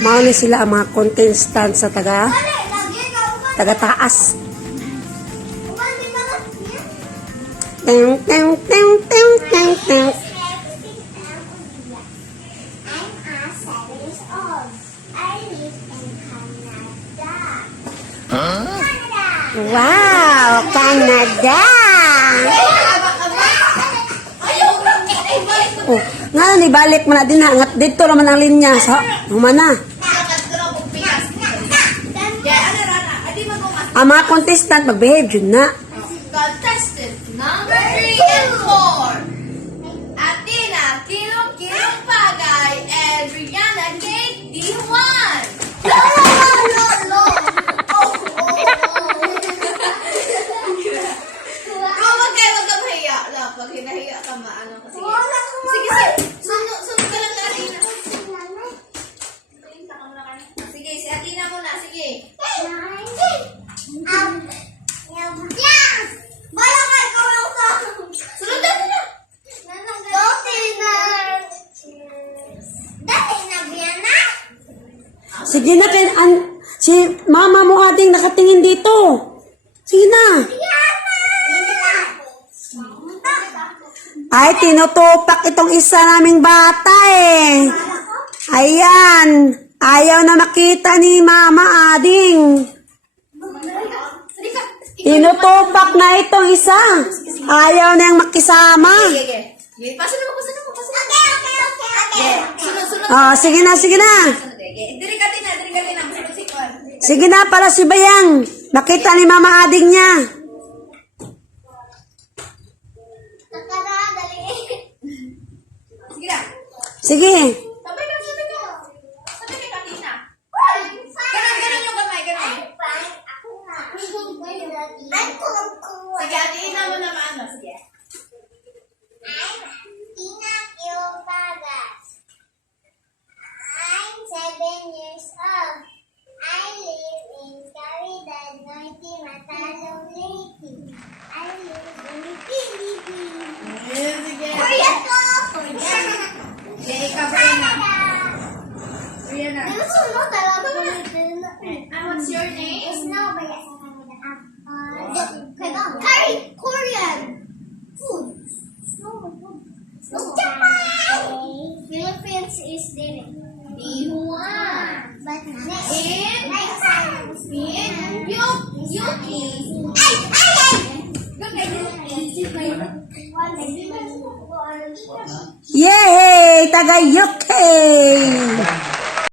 Mauna sila ang mga contestant sa taga-taas. Ting, ting, ting, ting, ting, ting. Wow, Canada! Oh, nga ibalik mo na din hangat dito naman ang linya sa humana. Ang mga contestant mag-behave yun na. Contestant number 3 and 4. Athena, Kilong Pagay, and Rihanna Kate D1. No. Wag ka mahiya. Pag hinahiya ka, maano ka. Sige. Sunod ka lang na Athena. Sige, si Athena muna. Sige. Sunod na. Sige na, si mama mo ating nakatingin dito. Sige na. Ay, tinutupak itong isa naming bata eh. Ayan. Ayaw na makita ni mama ading. Tinutupak na itong isa. Ayaw na yung makisama. Okay. Pasunod mo. Sunod. Oh, sige na. Diri ka na. Sunod si Kwan. Sige na, para si Bayang. Makita ni mama ading niya. Sige na. Sige. Sabay ka. Sabay ka, Athena. Ganun yung kamay, ganun. Sige, Athena mo na maano. Sige. I'm 7 years old. I live in Caridad, Norte, Matalong, Leyte. I live in Philippines. Sige. Korea to! Sige, ikaw, Rihanna. And what's your name? Korean food. Japan! Philippines is there. D1. But next In Yuki. Yay! Taga UK!